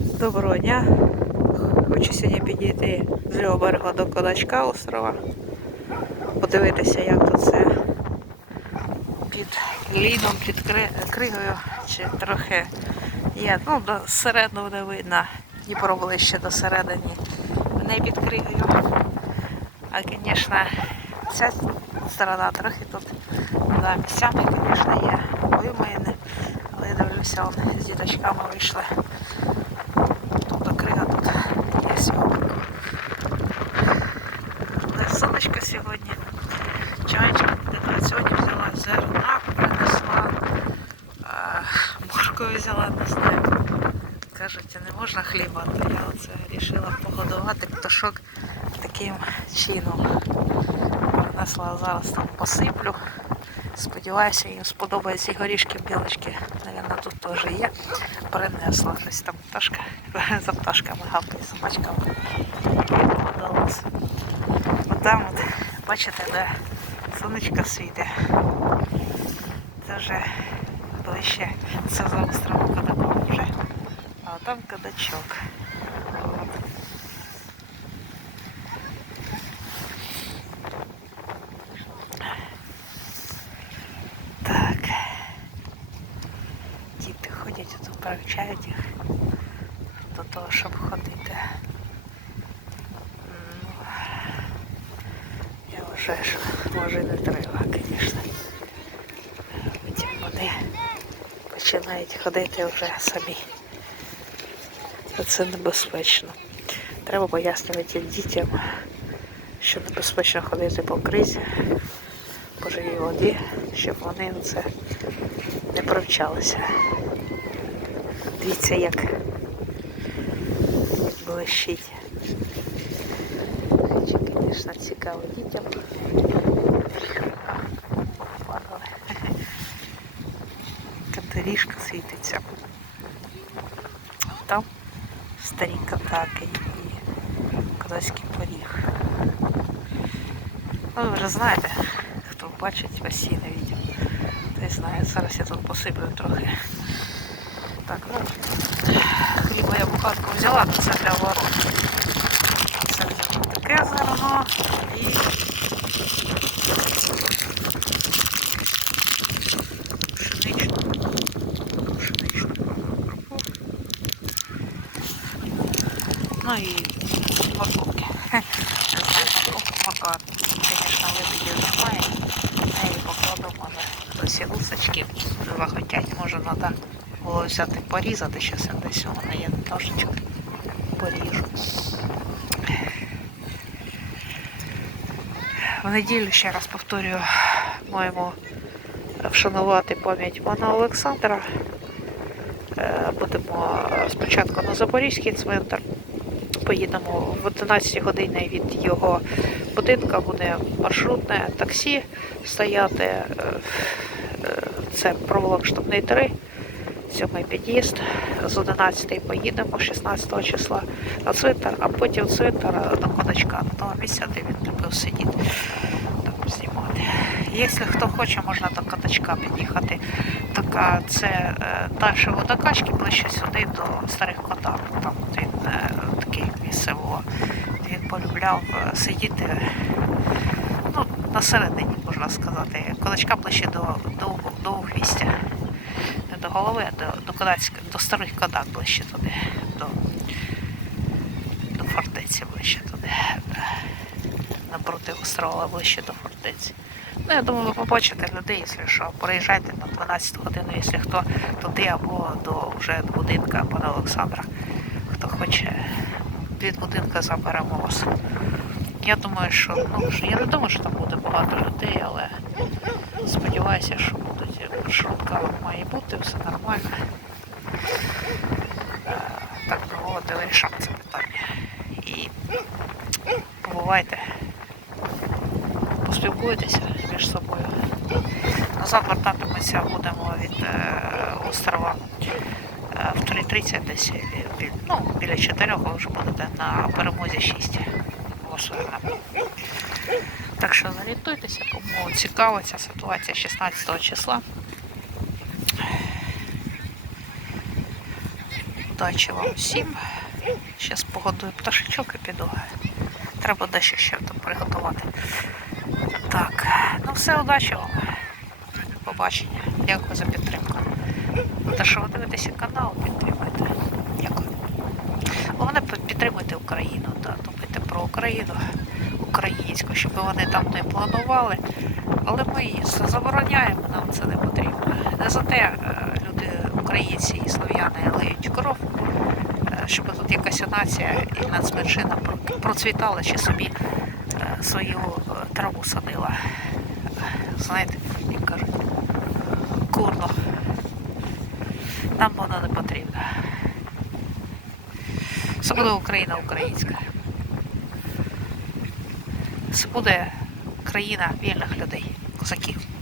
Доброго дня. Хочу сьогодні підійти з лівого берега до Кодачка острова. Подивитися, як тут це під лідом, під кригою, чи трохи є. Ну, до середини не видно. Дніпро ближче до середини. Не під кригою. А, звісно, ця сторона трохи тут да, місцями, звісно, є вимоєне. Але дивлюся, вони з діточками вийшли. Сьогодні. Але сонечко сьогодні. Чайчик дитина сьогодні взяла зерна, принесла. Моркою взяла, не знаю. Кажуть, не можна хліба, то я оце вирішила погодувати пташок таким чином. Принесла зараз там посиплю. Сподіваюся, їм сподобаються горішки білочки. Навірно, тут теж є. Принесла щось там пташка за пташками гавкає собачками. Отам от, бачите, де сонечко світить. Це вже ближче. Це за островом Кадаком вже. А там кадачок. От. Так. Діти тут привчають їх до того, щоб ходити. Ну, я вважаю, що може не треба, звісно. Потім вони починають ходити вже самі. Це небезпечно. Треба пояснювати дітям, що небезпечно ходити по кризі, по живій воді, щоб вони це не привчалися. Дивіться, як, блищить. Чи, звісно, цікаво дітям. Катерішка світиться. Там старі катаки і козацький поріг. Ну, ви вже знаєте, хто бачить постійне відео. Той знає, зараз я тут посиплю трохи. Так, ну, хліба я буханку взяла, то це для ворот. Це взяла таке зерно і пшеничну, пшеничну крупу. Ну і морковки. Не знаю, морковку, морква, звісно, вибігів немає. Неї покладу, може, хтось і лусочки захотять, може, треба Було взяти порізати, щось я десь мене є ножичок. Поріжу. В неділю, ще раз повторюю, маємо вшанувати пам'ять пана Олександра. Е, Будемо спочатку на Запорізький цвинтар. Поїдемо в 11 годині від його будинка буде маршрутне таксі стояти. Е, е, Це проволок штабний 3, сьомий під'їзд. З 11 поїдемо 16 числа на цвинтар, а потім цвинтар до Кодачка, до того місця, де він любив сидіти. Там знімати. Якщо хто хоче, можна до Кодачка під'їхати. Така це е, далі водокачки, ближче сюди до старих котар. Там він е, такий місце було. Він полюбляв е, сидіти ну, на середині, можна сказати. Кодачка ближче до, до, до ухвістя. Не до голови, а до, до, кодацька, до старих кодак ближче туди, до, до фортеці ближче туди. Напроти острова ближче до фортеці. Ну, я думаю, ви побачите людей, якщо що. Приїжджайте на 12 годину, якщо хто туди або до вже до будинка пана Олександра. Хто хоче від будинка заберемо вас. Я думаю, що ну я не думаю, що там буде багато людей, але сподіваюся, що маршрутка має бути, все нормально. Е, Так би мовити, вирішав це питання. І побувайте поспілкуєтеся між собою. Назад вертатимемося будемо від е, острова е, в 3.30 десь ну, біля 4 ви вже будете на перемозі 6 Лосуєна. Так що зорієнтуйтеся, кому цікава ця ситуація 16 числа. Удачі вам всім. Зараз погодую пташечок і піду. Треба дещо ще там приготувати. Так, ну все, удачі вам. Побачення. Дякую за підтримку. Те, що ви дивитеся канал, підтримуйте. Дякую. Головне під- підтримуйте Україну, да, думайте про Україну українську, щоб вони там не планували. Але ми її забороняємо, нам це не потрібно. Не за те е, українці і слов'яни лиють кров, е, щоб тут якась нація і нацменшина процвітала чи собі е, свою е, траву садила. Знаєте, як кажуть, курно. Нам вона не потрібна. Це буде Україна українська. Це буде країна вільних людей, козаків.